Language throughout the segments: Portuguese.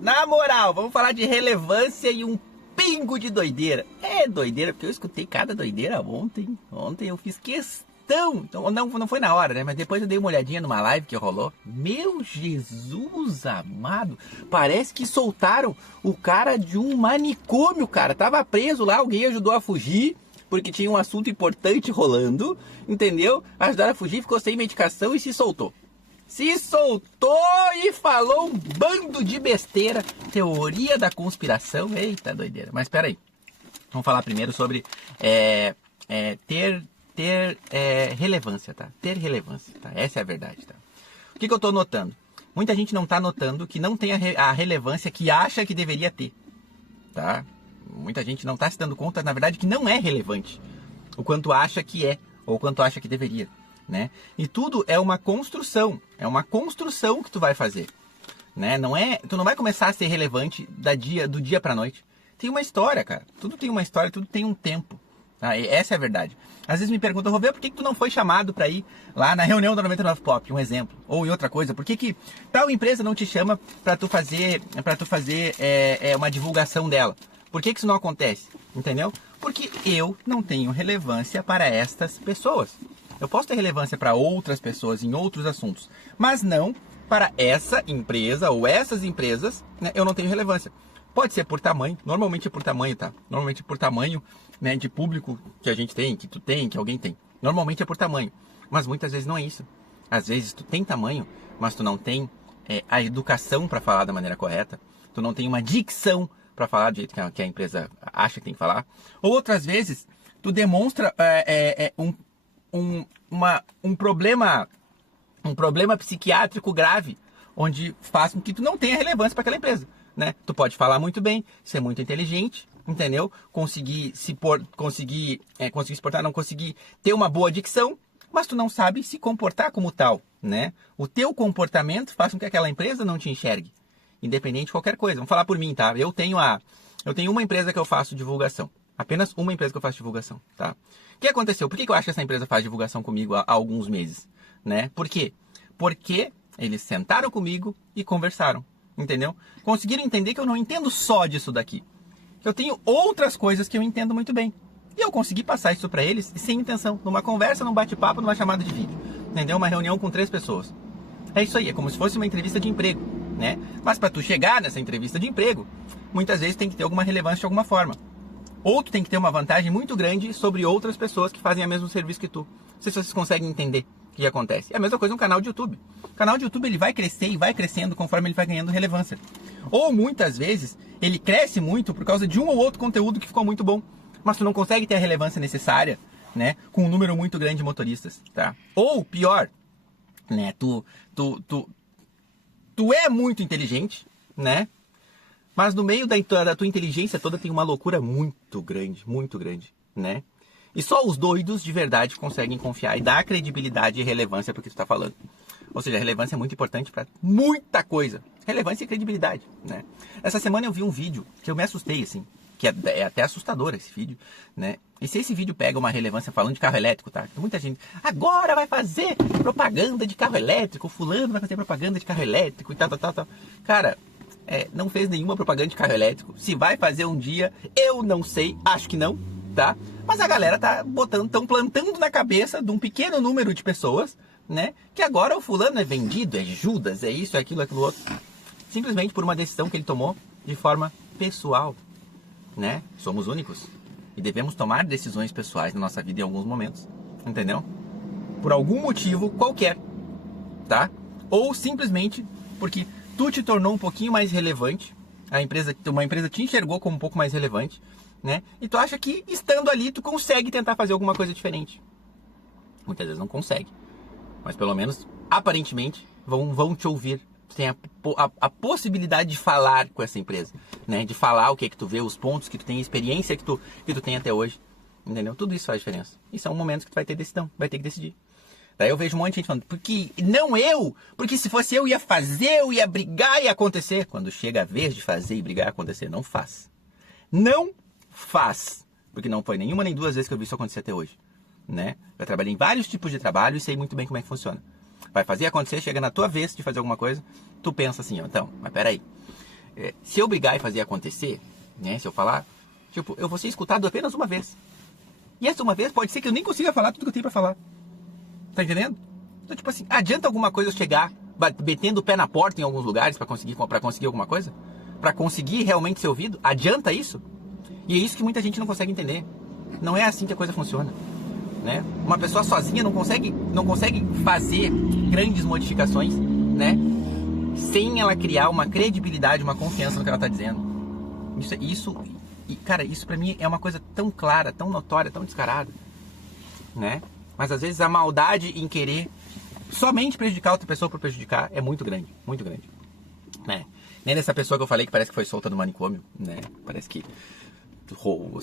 Na moral, vamos falar de relevância e um pingo de doideira. É doideira, porque eu escutei cada doideira ontem. Ontem eu fiz questão. Então, não foi na hora, né? Mas depois eu dei uma olhadinha numa live que rolou. Meu Jesus amado. Parece que soltaram o cara de um manicômio, cara. Tava preso lá, alguém ajudou a fugir. Porque tinha um assunto importante rolando, entendeu? Ajudaram a fugir, ficou sem medicação e se soltou. Se soltou e falou um bando de besteira. Teoria da conspiração. Eita, doideira. Mas espera aí. Vamos falar primeiro sobre ter relevância, tá? Ter relevância, tá? Essa é a verdade, tá? O que eu tô notando? Muita gente não tá notando que não tem a relevância que acha que deveria ter, tá? Muita gente não tá se dando conta, na verdade, que não é relevante o quanto acha que é, ou o quanto acha que deveria, né? E tudo é uma construção que tu vai fazer, né? Tu não vai começar a ser relevante do dia pra noite. Tem uma história, cara. Tudo tem uma história, tudo tem um tempo, tá? E essa é a verdade. Às vezes me perguntam, Rovê, por que tu não foi chamado para ir lá na reunião da 99 Pop, um exemplo, ou em outra coisa? Por que tal empresa não te chama para tu fazer uma divulgação dela? Por que isso não acontece? Entendeu? Porque eu não tenho relevância para estas pessoas. Eu posso ter relevância para outras pessoas em outros assuntos, mas não para essa empresa ou essas empresas, né, eu não tenho relevância. Pode ser por tamanho, normalmente é por tamanho, tá? Normalmente é por tamanho, né, de público que a gente tem, que tu tem, que alguém tem. Normalmente é por tamanho, mas muitas vezes não é isso. Às vezes tu tem tamanho, mas tu não tem a educação para falar da maneira correta. Tu não tem uma dicção para falar do jeito que a empresa acha que tem que falar. Ou outras vezes, tu demonstra um problema psiquiátrico grave, onde faz com que tu não tenha relevância para aquela empresa, né? Tu pode falar muito bem, ser muito inteligente, entendeu? Conseguir se portar, não conseguir ter uma boa dicção, mas tu não sabe se comportar como tal, né? O teu comportamento faz com que aquela empresa não te enxergue. Independente de qualquer coisa. Vamos falar por mim, tá? Eu tenho uma empresa que eu faço divulgação. Apenas uma empresa que eu faço divulgação, tá? O que aconteceu? Por que eu acho que essa empresa faz divulgação comigo há alguns meses, né? Por quê? Porque eles sentaram comigo e conversaram, entendeu? Conseguiram entender que eu não entendo só disso daqui. Que eu tenho outras coisas que eu entendo muito bem. E eu consegui passar isso pra eles sem intenção. Numa conversa, num bate-papo, numa chamada de vídeo. Entendeu? Uma reunião com 3 pessoas. É isso aí, é como se fosse uma entrevista de emprego, né? Mas para tu chegar nessa entrevista de emprego, muitas vezes tem que ter alguma relevância de alguma forma. Ou tu tem que ter uma vantagem muito grande sobre outras pessoas que fazem o mesmo serviço que tu. Não sei se vocês conseguem entender o que acontece. É a mesma coisa no canal de YouTube. O canal de YouTube ele vai crescer e vai crescendo conforme ele vai ganhando relevância. Ou muitas vezes ele cresce muito por causa de um ou outro conteúdo que ficou muito bom, mas tu não consegue ter a relevância necessária, né, com um número muito grande de motoristas, tá? Ou pior, né, tu é muito inteligente, né? Mas no meio da tua inteligência toda tem uma loucura muito grande, né? E só os doidos de verdade conseguem confiar e dar credibilidade e relevância para o que tu está falando. Ou seja, a relevância é muito importante para muita coisa. Relevância e credibilidade, né? Essa semana eu vi um vídeo que eu me assustei, assim, que é até assustador esse vídeo, né? E se esse vídeo pega uma relevância falando de carro elétrico, tá? Muita gente, agora vai fazer propaganda de carro elétrico, fulano vai fazer propaganda de carro elétrico e tal. Cara, não fez nenhuma propaganda de carro elétrico. Se vai fazer um dia, eu não sei, acho que não, tá? Mas a galera tão plantando na cabeça de um pequeno número de pessoas, né? Que agora o fulano é vendido, é Judas, é isso, é aquilo outro. Simplesmente por uma decisão que ele tomou de forma pessoal, né? Somos únicos e devemos tomar decisões pessoais na nossa vida em alguns momentos, entendeu? Por algum motivo qualquer, tá? Ou simplesmente porque tu te tornou um pouquinho mais relevante, uma empresa te enxergou como um pouco mais relevante, né? E tu acha que estando ali tu consegue tentar fazer alguma coisa diferente. Muitas vezes não consegue, mas pelo menos aparentemente vão te ouvir. Tu tem a possibilidade de falar com essa empresa, né? De falar o que tu vê, os pontos que tu tem, a experiência que tu tem até hoje, entendeu? Tudo isso faz diferença. E são momentos que tu vai ter decisão, vai ter que decidir. Daí eu vejo um monte de gente falando, porque se fosse eu ia fazer, eu ia brigar e ia acontecer. Quando chega a vez de fazer e brigar e acontecer, não faz. Não faz. Porque não foi nenhuma nem duas vezes que eu vi isso acontecer até hoje, né? Eu trabalhei em vários tipos de trabalho e sei muito bem como é que funciona. Vai fazer acontecer, chega na tua vez de fazer alguma coisa, tu pensa assim, ó, então, mas peraí, Se eu brigar e fazer acontecer, né? Se eu falar, tipo, eu vou ser escutado apenas uma vez. E essa uma vez pode ser que eu nem consiga falar tudo que eu tenho pra falar. Tá entendendo? Então, tipo assim, adianta alguma coisa eu chegar metendo o pé na porta em alguns lugares pra conseguir alguma coisa? Pra conseguir realmente ser ouvido? Adianta isso? E é isso que muita gente não consegue entender. Não é assim que a coisa funciona, né? Uma pessoa sozinha não consegue fazer grandes modificações, né? Sem ela criar uma credibilidade, uma confiança no que ela tá dizendo. E, cara, isso pra mim é uma coisa tão clara, tão notória, tão descarada, né? Mas às vezes a maldade em querer somente prejudicar outra pessoa por prejudicar é muito grande, né? Nem dessa pessoa que eu falei que parece que foi solta do manicômio, né? Parece que,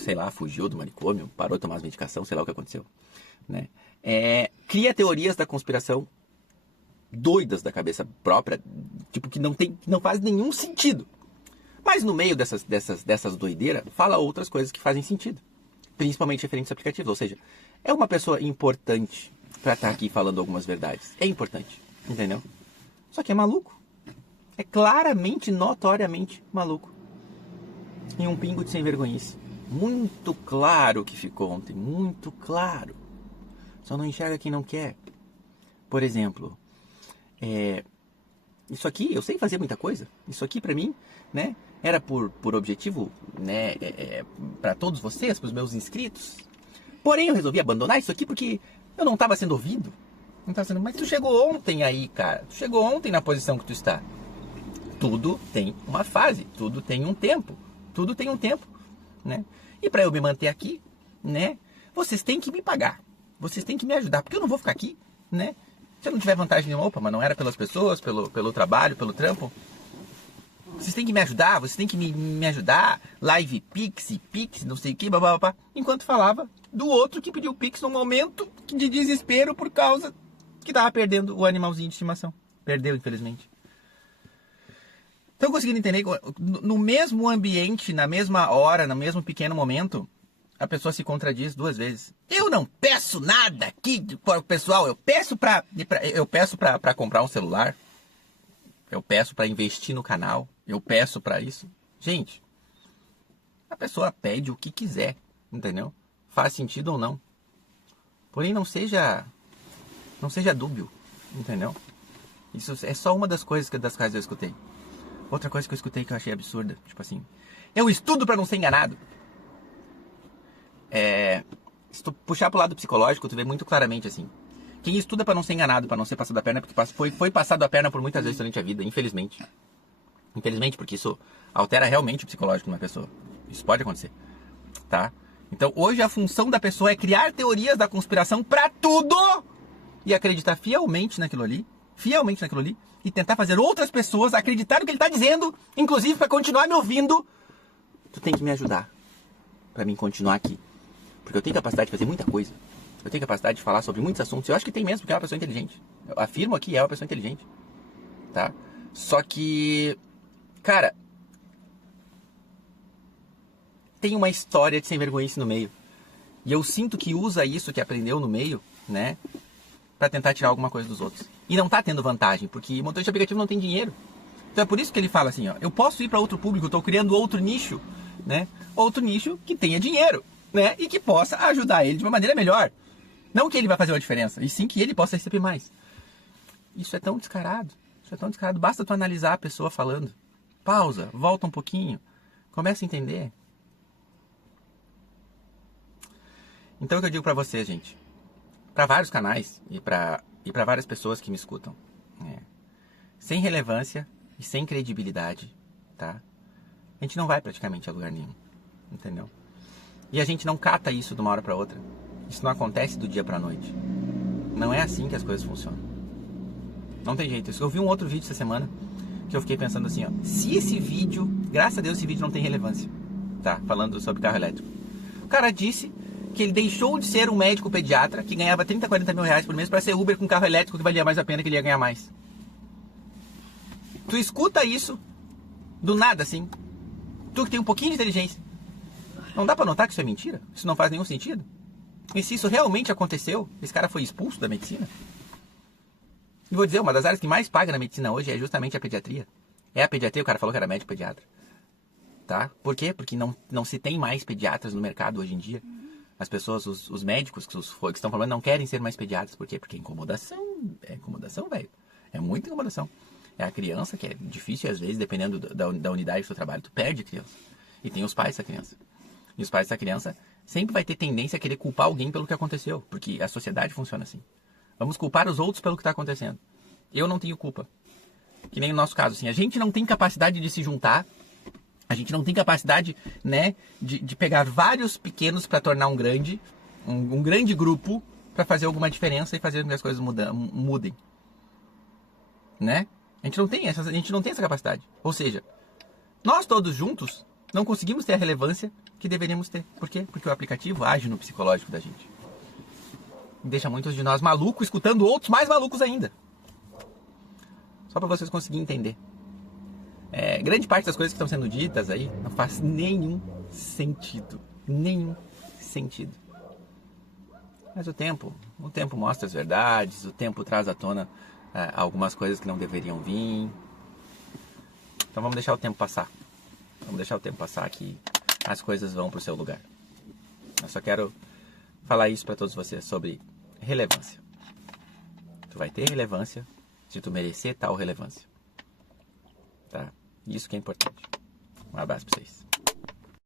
sei lá, fugiu do manicômio, parou de tomar as medicações, sei lá o que aconteceu, né? Cria teorias da conspiração doidas da cabeça própria, tipo, que não faz nenhum sentido. Mas no meio dessas doideiras, fala outras coisas que fazem sentido. Principalmente referentes a aplicativos. Ou seja, é uma pessoa importante pra estar aqui falando algumas verdades. É importante, entendeu? Só que é maluco. É claramente, notoriamente maluco. E um pingo de sem vergonhice. Muito claro que ficou ontem. Muito claro. Só não enxerga quem não quer. Por exemplo, isso aqui, eu sei fazer muita coisa. Isso aqui pra mim, né, era por objetivo, né, para todos vocês, para os meus inscritos. Porém, eu resolvi abandonar isso aqui porque eu não estava sendo ouvido. Mas tu chegou ontem aí, cara. Tu chegou ontem na posição que tu está. Tudo tem uma fase, tudo tem um tempo. Tudo tem um tempo, né? E para eu me manter aqui, né, vocês têm que me pagar. Vocês têm que me ajudar, porque eu não vou ficar aqui, né? Se eu não tiver vantagem nenhuma, opa, mas não era pelas pessoas, pelo trabalho, pelo trampo. Vocês têm que me ajudar, vocês têm que me ajudar. Live Pix, não sei o que, babá. Enquanto falava do outro que pediu Pix num momento de desespero por causa que tava perdendo o animalzinho de estimação. Perdeu, infelizmente. Estão conseguindo entender que no mesmo ambiente, na mesma hora, no mesmo pequeno momento, a pessoa se contradiz duas vezes. Eu não peço nada aqui para o pessoal, eu peço para comprar um celular. Eu peço para investir no canal. Eu peço para isso. Gente, a pessoa pede o que quiser, entendeu? Faz sentido ou não. Porém, não seja dúbio, entendeu? Isso é só uma das coisas das quais eu escutei. Outra coisa que eu escutei que eu achei absurda, tipo assim, eu estudo para não ser enganado. Se tu puxar pro lado psicológico, tu vê muito claramente assim. Quem estuda para não ser enganado, para não ser passado a perna, porque foi passado a perna por muitas vezes durante a vida, infelizmente. Infelizmente, porque isso altera realmente o psicológico de uma pessoa. Isso pode acontecer, tá? Então, hoje a função da pessoa é criar teorias da conspiração para tudo e acreditar fielmente naquilo ali, e tentar fazer outras pessoas acreditar no que ele está dizendo, inclusive para continuar me ouvindo. Tu tem que me ajudar para mim continuar aqui, porque eu tenho capacidade de fazer muita coisa. Eu tenho capacidade de falar sobre muitos assuntos. Eu acho que tem mesmo, porque é uma pessoa inteligente. Eu afirmo aqui, é uma pessoa inteligente, tá? Só que, cara, tem uma história de sem vergonhice no meio. E eu sinto que usa isso que aprendeu no meio, né, pra tentar tirar alguma coisa dos outros. E não tá tendo vantagem, porque motorista de aplicativo não tem dinheiro. Então é por isso que ele fala assim, ó, eu posso ir para outro público, eu tô criando outro nicho, né? Outro nicho que tenha dinheiro, né? E que possa ajudar ele de uma maneira melhor. Não que ele vai fazer uma diferença, e sim que ele possa receber mais. Isso é tão descarado. Basta tu analisar a pessoa falando. Pausa, volta um pouquinho, começa a entender. Então o que eu digo pra vocês, gente, pra vários canais e pra várias pessoas que me escutam, sem relevância e sem credibilidade, tá? A gente não vai praticamente a lugar nenhum, entendeu? E a gente não cata isso de uma hora pra outra. Isso não acontece do dia pra noite. Não é assim que as coisas funcionam. Não tem jeito. Eu vi um outro vídeo essa semana que eu fiquei pensando assim, ó, se esse vídeo, graças a Deus esse vídeo não tem relevância, tá? Falando sobre carro elétrico. O cara disse que ele deixou de ser um médico pediatra que ganhava 30, 40 mil reais por mês para ser Uber com carro elétrico que valia mais a pena, que ele ia ganhar mais. Tu escuta isso do nada assim. Tu que tem um pouquinho de inteligência. Não dá pra notar que isso é mentira? Isso não faz nenhum sentido? E se isso realmente aconteceu, esse cara foi expulso da medicina? E vou dizer, uma das áreas que mais paga na medicina hoje é justamente a pediatria. É a pediatria, o cara falou que era médico pediatra. Tá? Por quê? Porque não se tem mais pediatras no mercado hoje em dia. As pessoas, os médicos que estão falando não querem ser mais pediatras. Por quê? Porque é incomodação, velho. É muita incomodação. É a criança que é difícil e às vezes, dependendo da unidade do seu trabalho, tu perde a criança. E tem os pais dessa criança. E os pais dessa criança sempre vai ter tendência a querer culpar alguém pelo que aconteceu. Porque a sociedade funciona assim. Vamos culpar os outros pelo que está acontecendo. Eu não tenho culpa. Que nem no nosso caso, assim. A gente não tem capacidade de se juntar. A gente não tem capacidade, né, de pegar vários pequenos para tornar um grande grupo para fazer alguma diferença e fazer com que as coisas mudem. Né? A gente não tem essa capacidade. Ou seja, nós todos juntos não conseguimos ter a relevância que deveríamos ter. Por quê? Porque o aplicativo age no psicológico da gente. Deixa muitos de nós malucos, escutando outros mais malucos ainda. Só para vocês conseguirem entender. Grande parte das coisas que estão sendo ditas aí não faz nenhum sentido. Nenhum sentido. Mas o tempo mostra as verdades, o tempo traz à tona algumas coisas que não deveriam vir. Então vamos deixar o tempo passar. Vamos deixar o tempo passar que as coisas vão para o seu lugar. Eu só quero falar isso para todos vocês sobre relevância. Tu vai ter relevância se tu merecer tal relevância. Tá? Isso que é importante. Um abraço para vocês.